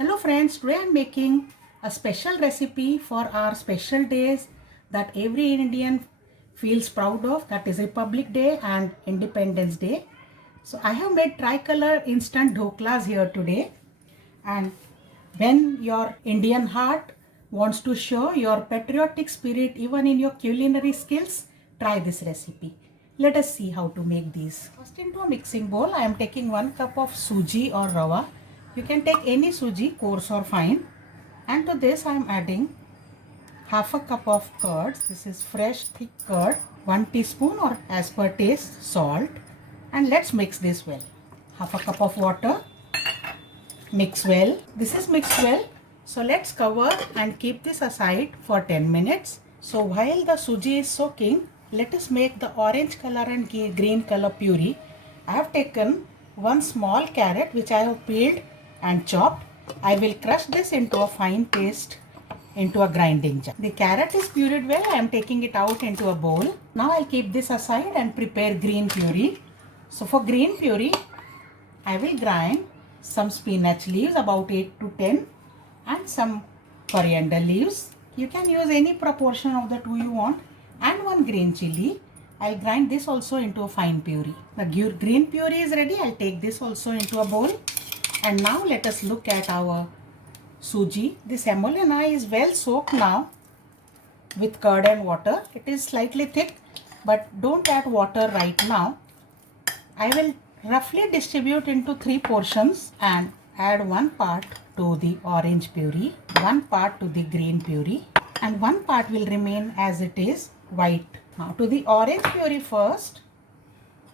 Hello friends, today I am making a special recipe for our special days that every Indian feels proud of, that is Republic Day and Independence Day. So I have made tricolor instant dhoklas here today, and when your Indian heart wants to show your patriotic spirit even in your culinary skills, try this recipe. Let us see how to make these. First, into a mixing bowl I am taking 1 cup of suji or rava. You can take any suji, coarse or fine. And to this I am adding half a cup of curd. This is fresh thick curd. 1 teaspoon or as per taste salt. And let's mix this well. Half a cup of water. Mix well. This is mixed well. So let's cover and keep this aside for 10 minutes. So while the suji is soaking, let us make the orange color and green color puree. I have taken 1 small carrot which I have peeled and chopped. I will crush this into a fine paste into a grinding jar. The carrot is pureed well. I am taking it out into a bowl. Now I'll keep this aside and prepare green puree. So for green puree, I will grind some spinach leaves, about 8 to 10, and some coriander leaves. You can use any proportion of the two you want, and 1 green chili. I'll grind this also into a fine puree. The green puree is ready. I'll take this also into a bowl. And now let us look at our suji. This semolina is well soaked now with curd and water. It is slightly thick, but don't add water right now. I will roughly distribute into 3 portions and add 1 part to the orange puree, 1 part to the green puree, and 1 part will remain as it is, white. Now to the orange puree first,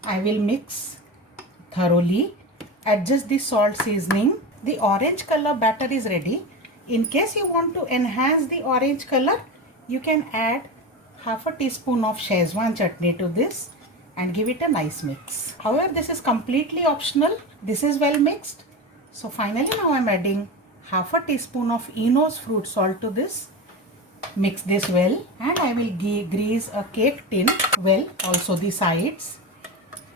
I will mix thoroughly, adjust the salt seasoning. The orange color batter is ready. In case you want to enhance the orange color, you can add half a teaspoon of Szechuan chutney to this and give it a nice mix. However, this is completely optional. This is well mixed. So finally now I am adding half a teaspoon of Eno's fruit salt to this. Mix this well, and I will grease a cake tin well, also the sides,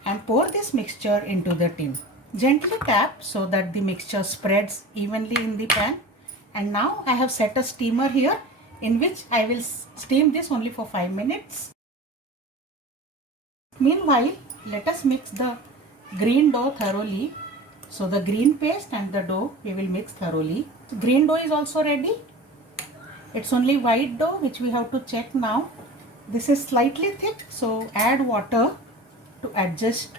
and pour this mixture into the tin. Gently tap so that the mixture spreads evenly in the pan. And now I have set a steamer here in which I will steam this only for 5 minutes. Meanwhile, let us mix the green dough thoroughly. So the green paste and the dough we will mix thoroughly. Green dough is also ready. It's only white dough which we have to check now. This is slightly thick, so add water to adjust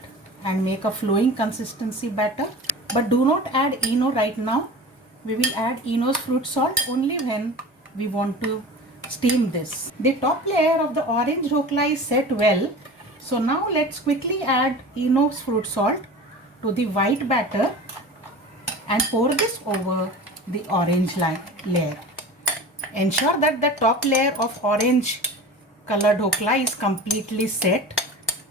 and make a flowing consistency batter. But do not add Eno right now. We will add Eno's fruit salt only when we want to steam this. The top layer of the orange dhokla is set well. So now let's quickly add Eno's fruit salt to the white batter and pour this over the orange layer. Ensure that the top layer of orange color dhokla is completely set.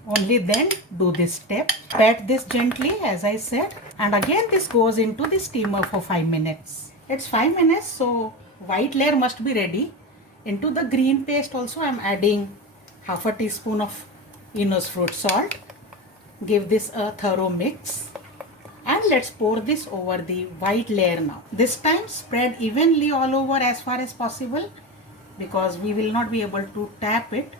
Only then do this step. Pat this gently as I said, and again this goes into the steamer for 5 minutes. It's 5 minutes, so white layer must be ready. Into the green paste also I am adding half a teaspoon of Eno's fruit salt. Give this a thorough mix, and let's pour this over the white layer now. This time spread evenly all over as far as possible, because we will not be able to tap it,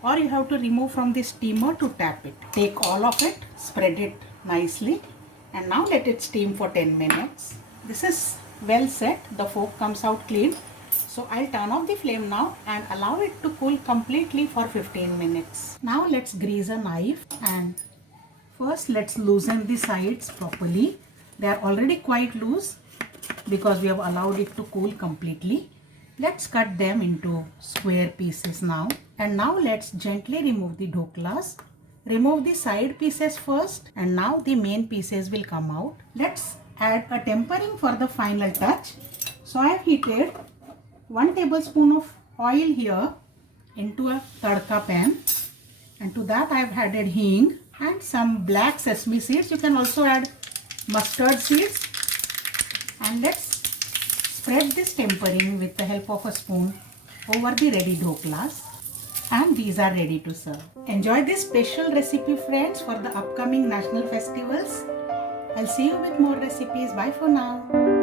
or you have to remove from the steamer to tap it. Take all of it, spread it nicely, and now let it steam for 10 minutes. This is well set. The fork comes out clean. So I'll turn off the flame now and allow it to cool completely for 15 minutes. Now let's grease a knife, and first let's loosen the sides properly. They are already quite loose because we have allowed it to cool completely. Let's cut them into square pieces now. And now let's gently remove the dhoklas. Remove the side pieces first, and now the main pieces will come out. Let's add a tempering for the final touch. So I have heated 1 tablespoon of oil here into a tadka pan, and to that I have added hing and some black sesame seeds. You can also add mustard seeds, and let's spread this tempering with the help of a spoon over the ready dhoklas, and these are ready to serve. Enjoy this special recipe friends for the upcoming national festivals. I'll see you with more recipes. Bye for now.